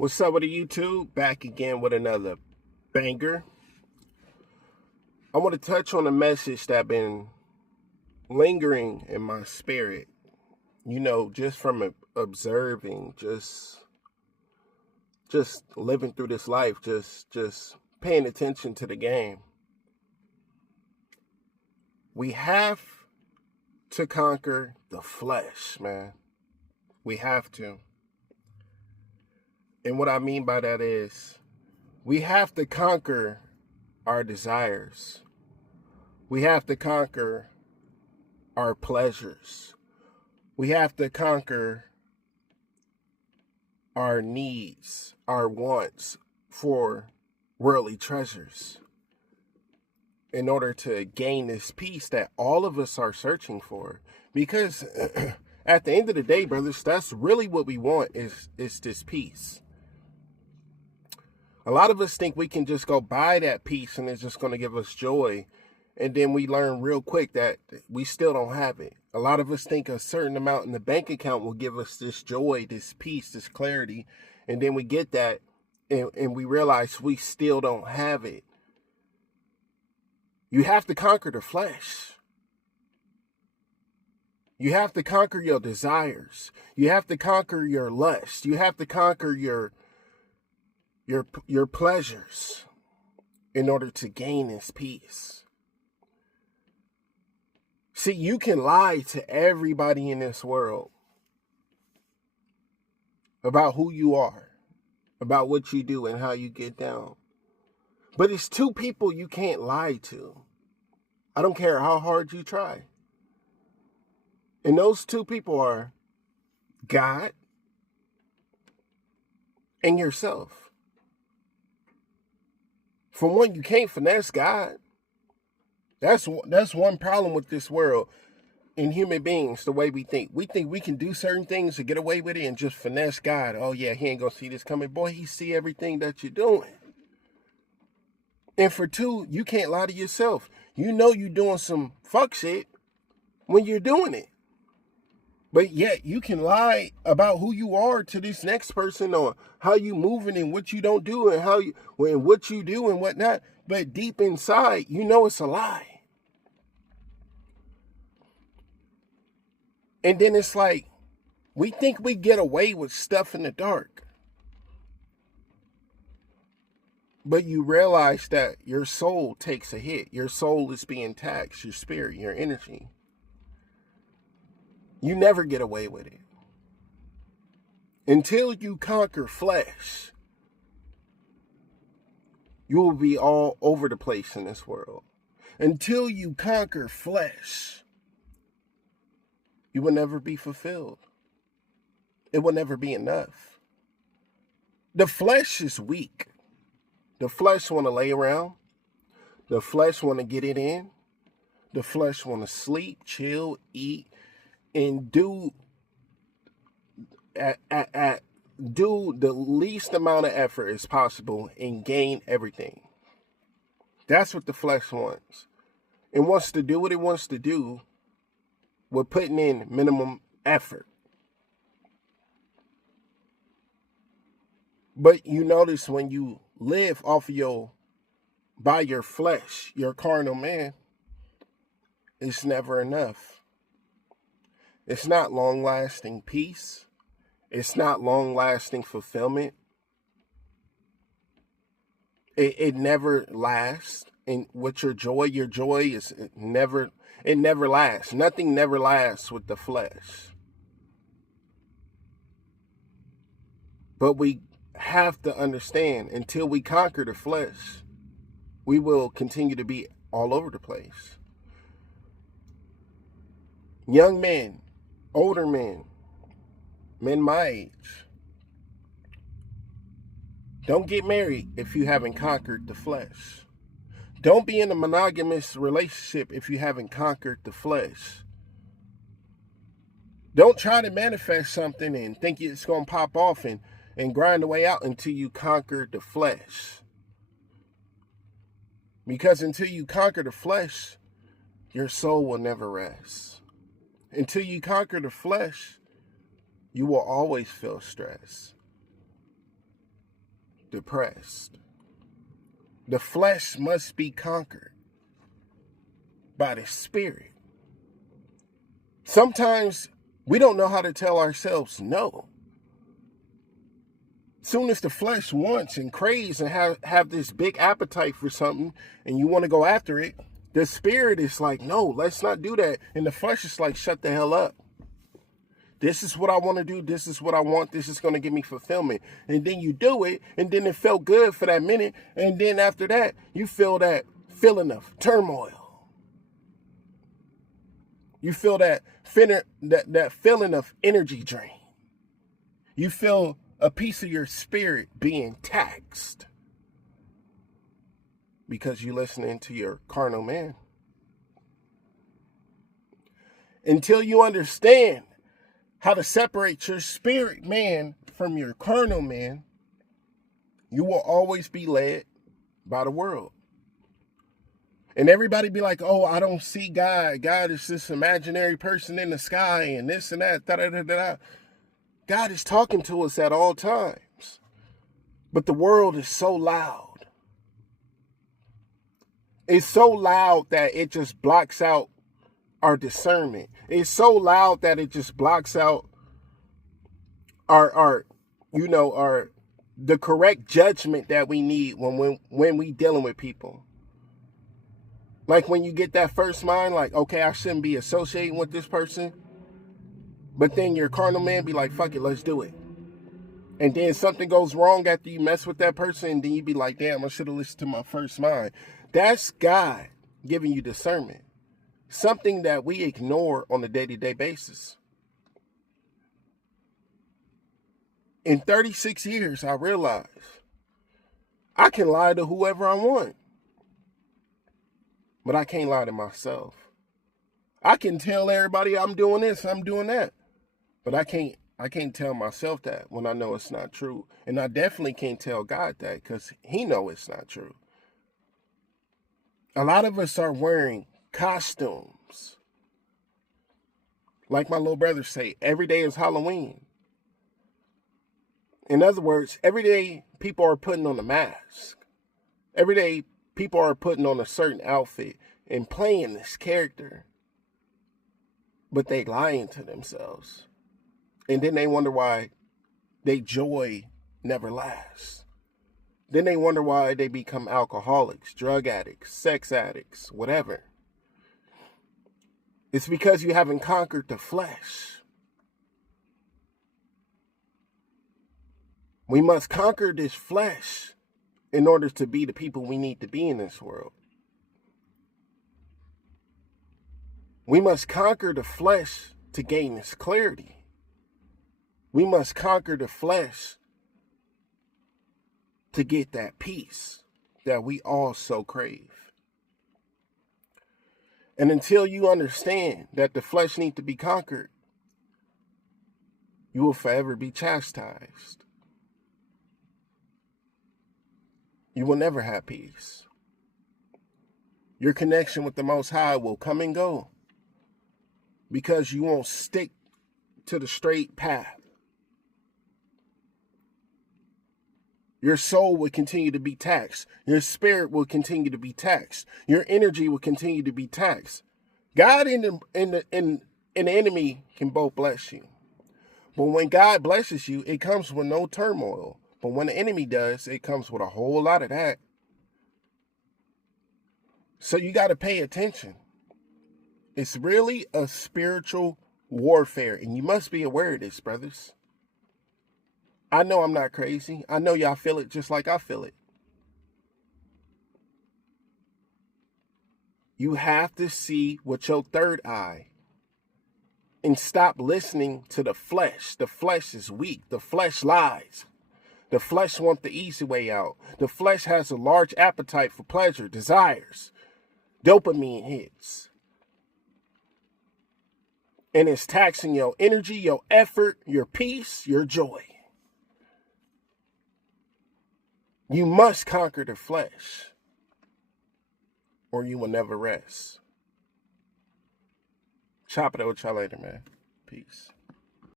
What's up with the YouTube? Back again with another banger. I want to touch on a message that been lingering in my spirit. Just from observing, just living through this life, just paying attention to the game. We have to conquer the flesh, man. We have to. And what I mean by that is we have to conquer our desires. We have to conquer our pleasures. We have to conquer our needs, our wants for worldly treasures in order to gain this peace that all of us are searching for. Because at the end of the day, brothers, that's really what we want is this peace. A lot of us think we can just go buy that peace and it's just going to give us joy. And then we learn real quick that we still don't have it. A lot of us think a certain amount in the bank account will give us this joy, this peace, this clarity. And then we get that and we realize we still don't have it. You have to conquer the flesh. You have to conquer your desires. You have to conquer your lust. You have to conquer your pleasures in order to gain this peace. See, you can lie to everybody in this world about who you are, about what you do and how you get down. But it's two people you can't lie to. I don't care how hard you try. And those two people are God and yourself. For one, you can't finesse God. That's one problem with this world and human beings, the way we think. We think we can do certain things to get away with it and just finesse God. Oh, yeah, he ain't going to see this coming. Boy, he see everything that you're doing. And for two, you can't lie to yourself. You know you're doing some fuck shit when you're doing it. But yet you can lie about who you are to this next person or how you moving and what you don't do and what you do and whatnot. But deep inside, you know it's a lie. And then it's like, we think we get away with stuff in the dark. But you realize that your soul takes a hit. Your soul is being taxed, your spirit, your energy. You never get away with it. Until you conquer flesh, you will be all over the place in this world. Until you conquer flesh, you will never be fulfilled. It will never be enough. The flesh is weak. The flesh want to lay around. The flesh want to get it in. The flesh want to sleep, chill, eat, and do the least amount of effort as possible and gain everything. That's what the flesh wants. It wants to do what it wants to do with putting in minimum effort. But you notice when you live off of by your flesh, your carnal man, it's never enough. It's not long-lasting peace. It's not long-lasting fulfillment. It never lasts. And with your joy is it never lasts. Nothing never lasts with the flesh. But we have to understand, until we conquer the flesh, we will continue to be all over the place. Young men, older men my age, don't get married if you haven't conquered the flesh. Don't be in a monogamous relationship if you haven't conquered the flesh. Don't try to manifest something and think it's going to pop off and grind the way out until you conquer the flesh. Because until you conquer the flesh, your soul will never rest. Until you conquer the flesh, you will always feel stress. depressed. The flesh must be conquered by the Spirit. Sometimes we don't know how to tell ourselves no. Soon as the flesh wants and craves and have this big appetite for something and you want to go after it, the Spirit is like, no, let's not do that. And the flesh is like, shut the hell up. This is what I want to do. This is what I want. This is going to give me fulfillment. And then you do it, and then it felt good for that minute. And then after that, you feel that feeling of turmoil. You feel that feeling of energy drain. You feel a piece of your spirit being taxed because you're listening to your carnal man. Until you understand how to separate your spirit man from your carnal man, you will always be led by the world. And everybody be like, oh, I don't see God. God is this imaginary person in the sky and this and that. Da, da, da, da. God is talking to us at all times. But the world is so loud. It's so loud that it just blocks out our discernment. It's so loud that it just blocks out our the correct judgment that we need when we dealing with people. Like when you get that first mind, like, okay, I shouldn't be associating with this person. But then your carnal man be like, fuck it, let's do it. And then something goes wrong after you mess with that person, and then you be like, damn, I should have listened to my first mind. That's God giving you discernment. Something that we ignore on a day-to-day basis. In 36 years, I realized I can lie to whoever I want. But I can't lie to myself. I can tell everybody I'm doing this, I'm doing that. But I can't tell myself that when I know it's not true. And I definitely can't tell God that because he knows it's not true. A lot of us are wearing costumes. Like my little brother say, every day is Halloween. In other words, every day people are putting on a mask. Every day people are putting on a certain outfit and playing this character. But they lying to themselves. And then they wonder why their joy never lasts. Then they wonder why they become alcoholics, drug addicts, sex addicts, whatever. It's because you haven't conquered the flesh. We must conquer this flesh in order to be the people we need to be in this world. We must conquer the flesh to gain this clarity. We must conquer the flesh to get that peace that we all so crave. And until you understand that the flesh needs to be conquered, you will forever be chastised. You will never have peace. Your connection with the Most High will come and go because you won't stick to the straight path. Your soul will continue to be taxed. Your spirit will continue to be taxed. Your energy will continue to be taxed. God and the enemy can both bless you. But when God blesses you, it comes with no turmoil. But when the enemy does, it comes with a whole lot of that. So you got to pay attention. It's really a spiritual warfare. And you must be aware of this, brothers. I know I'm not crazy. I know y'all feel it just like I feel it. You have to see with your third eye and stop listening to the flesh. The flesh is weak. The flesh lies. The flesh wants the easy way out. The flesh has a large appetite for pleasure, desires, dopamine hits. And it's taxing your energy, your effort, your peace, your joy. You must conquer the flesh, or you will never rest. Chop it out with y'all later, man. Peace.